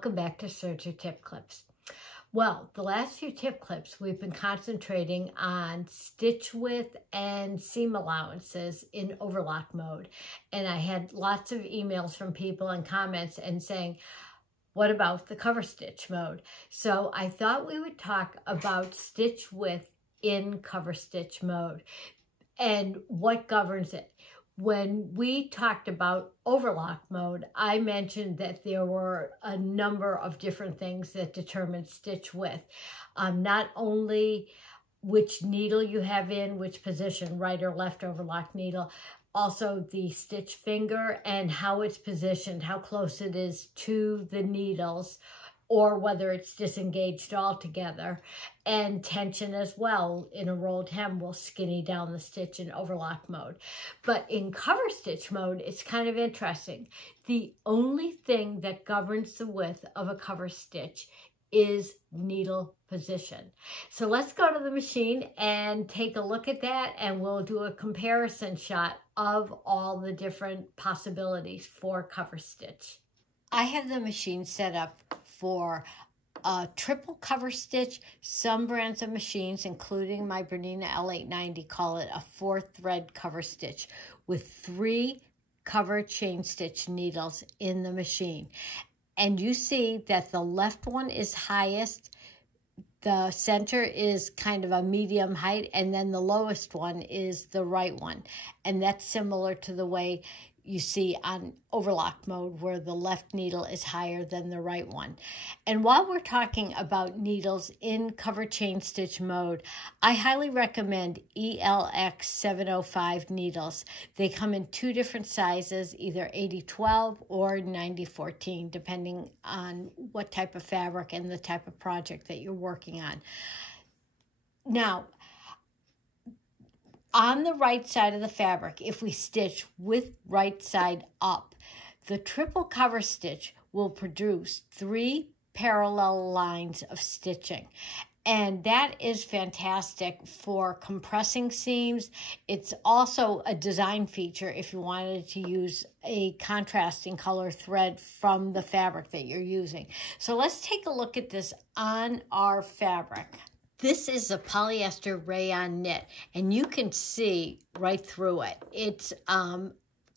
welcome back to Serging Tip Clips. Well, the last few tip clips we've been concentrating on stitch width and seam allowances in overlock mode. And I had lots of emails from people and comments and saying, what about the cover stitch mode? So I thought we would talk about stitch width in cover stitch mode and what governs it. When we talked about overlock mode, I mentioned that there were a number of different things that determine stitch width. Not only which needle you have in, which position, right or left overlock needle, also the stitch finger and how it's positioned, how close it is to the needles, or whether it's disengaged altogether, and tension as well. In a rolled hem will skinny down the stitch in overlock mode. But in cover stitch mode, it's kind of interesting. The only thing that governs the width of a cover stitch is needle position. So let's go to the machine and take a look at that, and we'll do a comparison shot of all the different possibilities for cover stitch. I have the machine set up for a triple cover stitch. Some brands of machines, including my Bernina L890, call it a 4-thread cover stitch with 3 cover chain stitch needles in the machine. And you see that the left one is highest, the center is kind of a medium height, and then the lowest one is the right one. And that's similar to the way you see on overlock mode, where the left needle is higher than the right one. And while we're talking about needles in cover chain stitch mode, I highly recommend ELX 705 needles. They come in 2 different sizes, either 80-12 or 90-14, depending on what type of fabric and the type of project that you're working on. Now, on the right side of the fabric, if we stitch with right side up, the triple cover stitch will produce 3 parallel lines of stitching. And that is fantastic for compressing seams. It's also a design feature if you wanted to use a contrasting color thread from the fabric that you're using. So let's take a look at this on our fabric. This is a polyester rayon knit, and you can see right through it. It's a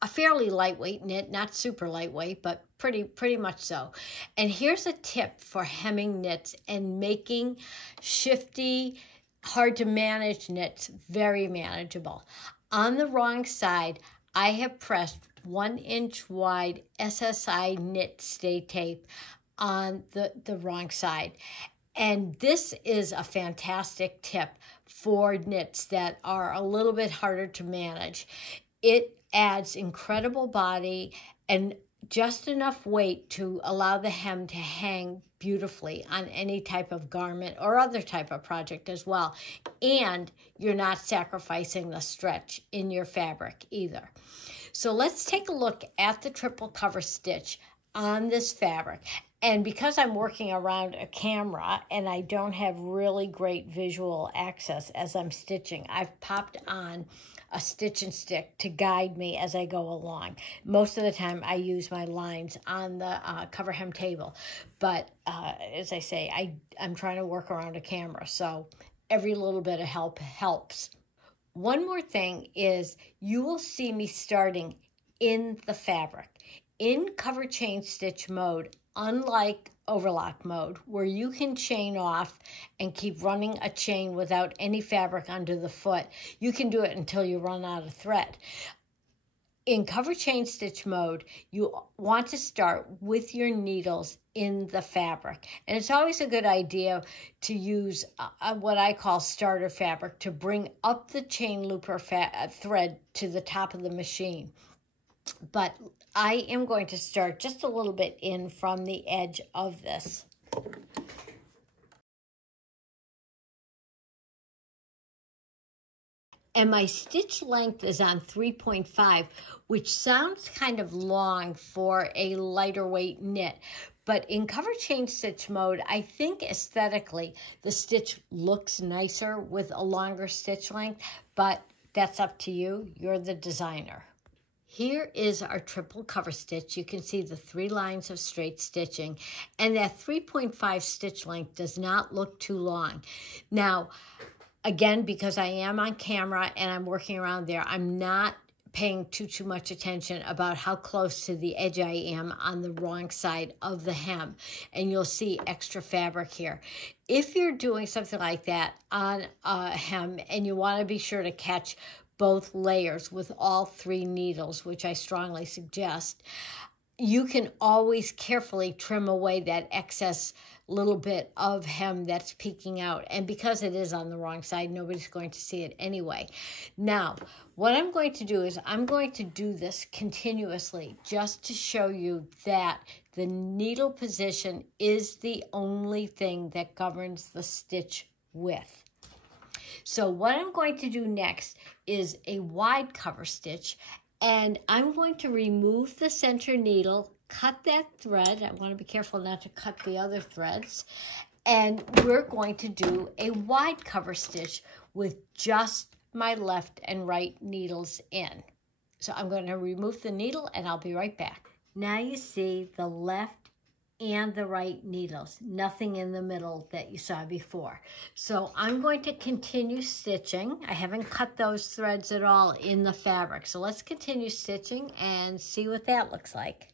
fairly lightweight knit, not super lightweight, but pretty much so. And here's a tip for hemming knits and making shifty, hard to manage knits very manageable. On the wrong side, I have pressed 1-inch wide SSI knit stay tape on the wrong side. And this is a fantastic tip for knits that are a little bit harder to manage. It adds incredible body and just enough weight to allow the hem to hang beautifully on any type of garment or other type of project as well. And you're not sacrificing the stretch in your fabric either. So let's take a look at the triple cover stitch on this fabric. And because I'm working around a camera and I don't have really great visual access as I'm stitching, I've popped on a stitch and stick to guide me as I go along. Most of the time I use my lines on the cover hem table. But as I say, I'm trying to work around a camera, so every little bit of help helps. One more thing is you will see me starting in the fabric. In cover chain stitch mode, unlike overlock mode, where you can chain off and keep running a chain without any fabric under the foot, you can do it until you run out of thread. In cover chain stitch mode, you want to start with your needles in the fabric. And it's always a good idea to use what I call starter fabric to bring up the chain looper thread to the top of the machine. But I am going to start just a little bit in from the edge of this. And my stitch length is on 3.5, which sounds kind of long for a lighter weight knit. But in cover chain stitch mode, I think aesthetically the stitch looks nicer with a longer stitch length, but that's up to you. You're the designer. Here is our triple cover stitch. You can see the 3 lines of straight stitching, and that 3.5 stitch length does not look too long. Now, again, because I am on camera and I'm working around there, I'm not paying too much attention about how close to the edge I am on the wrong side of the hem, and you'll see extra fabric here. If you're doing something like that on a hem and you want to be sure to catch both layers with all 3 needles, which I strongly suggest, you can always carefully trim away that excess little bit of hem that's peeking out. And because it is on the wrong side, nobody's going to see it anyway. Now, what I'm going to do is I'm going to do this continuously just to show you that the needle position is the only thing that governs the stitch width. So what I'm going to do next is a wide cover stitch, and I'm going to remove the center needle, cut that thread. I want to be careful not to cut the other threads. And we're going to do a wide cover stitch with just my left and right needles in. So I'm going to remove the needle and I'll be right back. Now you see the left and the right needles, nothing in the middle that you saw before. So I'm going to continue stitching. I haven't cut those threads at all in the fabric. So let's continue stitching and see what that looks like.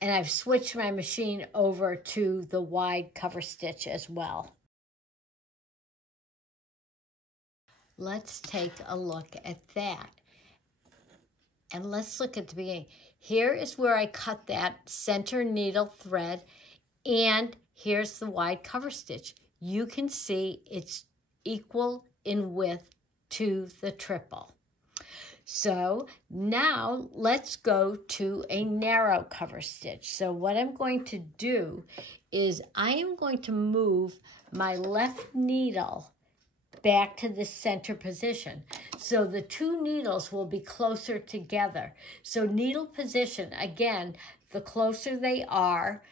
And I've switched my machine over to the wide cover stitch as well. Let's take a look at that. And let's look at the beginning. Here is where I cut that center needle thread, and here's the wide cover stitch. You can see it's equal in width to the triple. So now let's go to a narrow cover stitch. So what I'm going to do is I am going to move my left needle back to the center position. So the 2 needles will be closer together. So needle position, again, the closer they are,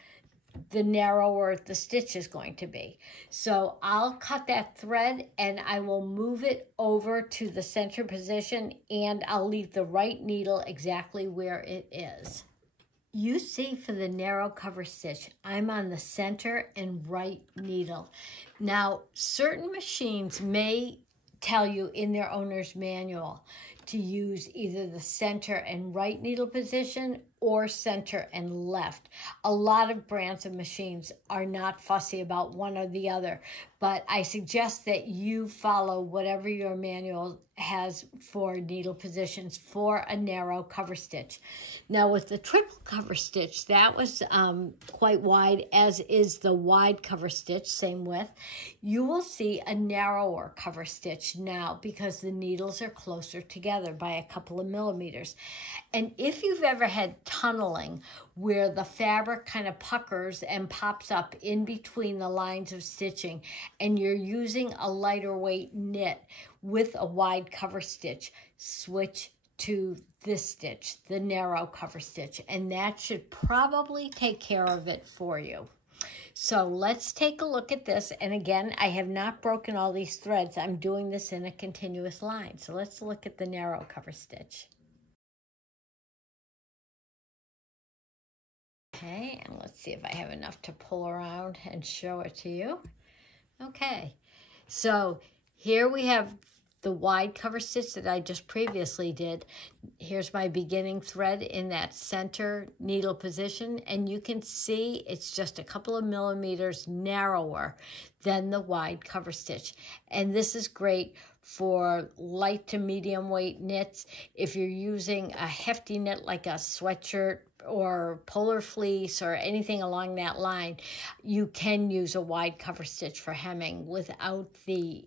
the narrower the stitch is going to be. So I'll cut that thread and I will move it over to the center position, and I'll leave the right needle exactly where it is. You see, for the narrow cover stitch, I'm on the center and right needle. Now, certain machines may tell you in their owner's manual to use either the center and right needle position or center and left. A lot of brands of machines are not fussy about one or the other, but I suggest that you follow whatever your manual has for needle positions for a narrow cover stitch. Now with the triple cover stitch, that was quite wide, as is the wide cover stitch, same width. You will see a narrower cover stitch now because the needles are closer together by a couple of millimeters. And if you've ever had tunneling where the fabric kind of puckers and pops up in between the lines of stitching, and you're using a lighter weight knit with a wide cover stitch, switch to this stitch, the narrow cover stitch, and that should probably take care of it for you. So let's take a look at this. And again, I have not broken all these threads. I'm doing this in a continuous line. So let's look at the narrow cover stitch. Okay, and let's see if I have enough to pull around and show it to you. Okay, so here we have the wide cover stitch that I just previously did. Here's my beginning thread in that center needle position, and you can see it's just a couple of millimeters narrower than the wide cover stitch. And this is great for light to medium weight knits. If you're using a hefty knit like a sweatshirt or polar fleece or anything along that line, you can use a wide cover stitch for hemming without the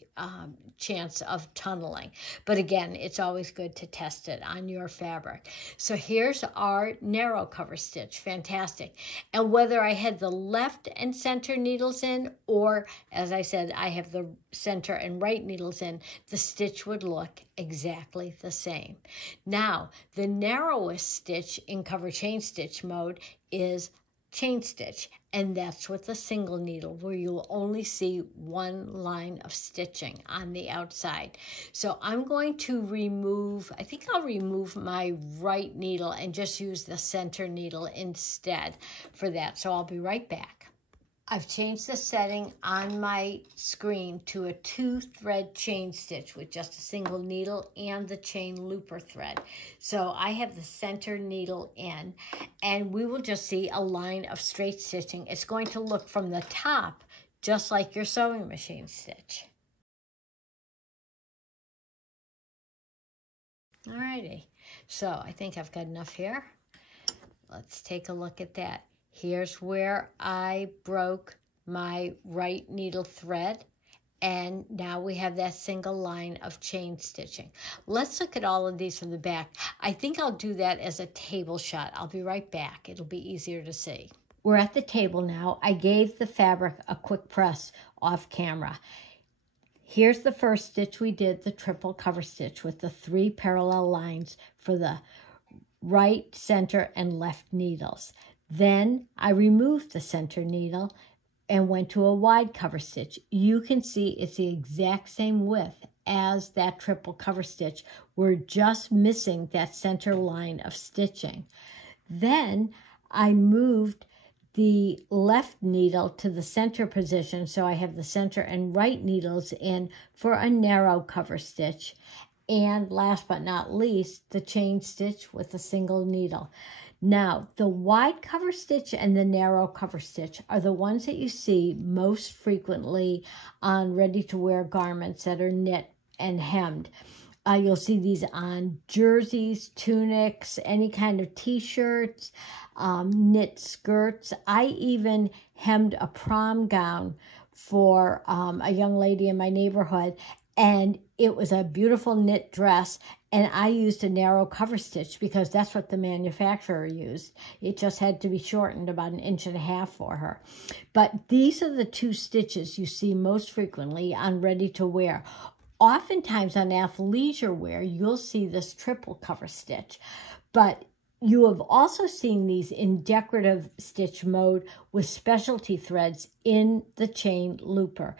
chance of tunneling. But again, it's always good to test it on your fabric. So here's our narrow cover stitch. Fantastic. And whether I had the left and center needles in, or as I said, I have the center and right needles in, the stitch would look exactly the same. Now, the narrowest stitch in cover chain stitch mode is chain stitch, and that's with a single needle where you'll only see one line of stitching on the outside. So I'm going to remove, I think I'll remove my right needle and just use the center needle instead for that. So I'll be right back. I've changed the setting on my screen to a 2-thread chain stitch with just a single needle and the chain looper thread. So I have the center needle in, and we will just see a line of straight stitching. It's going to look from the top just like your sewing machine stitch. Alrighty, so I think I've got enough here. Let's take a look at that. Here's where I broke my right needle thread, and now we have that single line of chain stitching. Let's look at all of these from the back. I think I'll do that as a table shot. I'll be right back. It'll be easier to see. We're at the table now. I gave the fabric a quick press off camera. Here's the first stitch we did, the triple cover stitch with the 3 parallel lines for the right, center, and left needles. Then I removed the center needle and went to a wide cover stitch. You can see it's the exact same width as that triple cover stitch. We're just missing that center line of stitching. Then I moved the left needle to the center position, so I have the center and right needles in for a narrow cover stitch. And last but not least, the chain stitch with a single needle. Now, the wide cover stitch and the narrow cover stitch are the ones that you see most frequently on ready-to-wear garments that are knit and hemmed. You'll see these on jerseys, tunics, any kind of t-shirts, knit skirts. I even hemmed a prom gown for a young lady in my neighborhood, and it was a beautiful knit dress, and I used a narrow cover stitch because that's what the manufacturer used. It just had to be shortened about 1.5 inches for her. But these are the 2 stitches you see most frequently on ready-to-wear. Oftentimes on athleisure wear, you'll see this triple cover stitch, but you have also seen these in decorative stitch mode with specialty threads in the chain looper.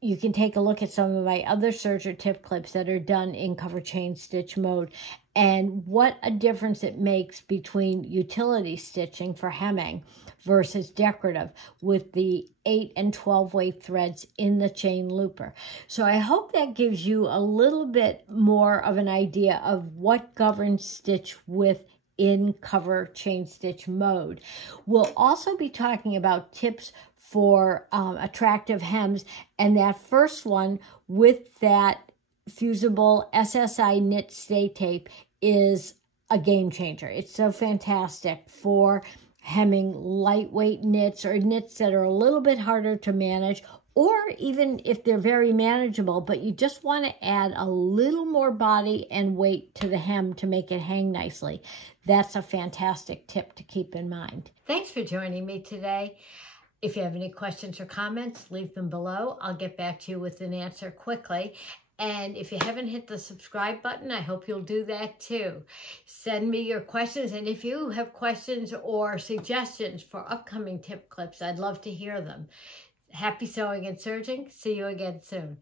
You can take a look at some of my other serger tip clips that are done in cover chain stitch mode, and what a difference it makes between utility stitching for hemming versus decorative with the 8 and 12 weight threads in the chain looper. So I hope that gives you a little bit more of an idea of what governs stitch with in cover chain stitch mode. We'll also be talking about tips for attractive hems, and that first one with that fusible SSI knit stay tape is a game changer. It's so fantastic for hemming lightweight knits or knits that are a little bit harder to manage, or even if they're very manageable, but you just want to add a little more body and weight to the hem to make it hang nicely. That's a fantastic tip to keep in mind. Thanks for joining me today. If you have any questions or comments, leave them below. I'll get back to you with an answer quickly. And if you haven't hit the subscribe button, I hope you'll do that too. Send me your questions, and if you have questions or suggestions for upcoming tip clips, I'd love to hear them. Happy sewing and serging. See you again soon.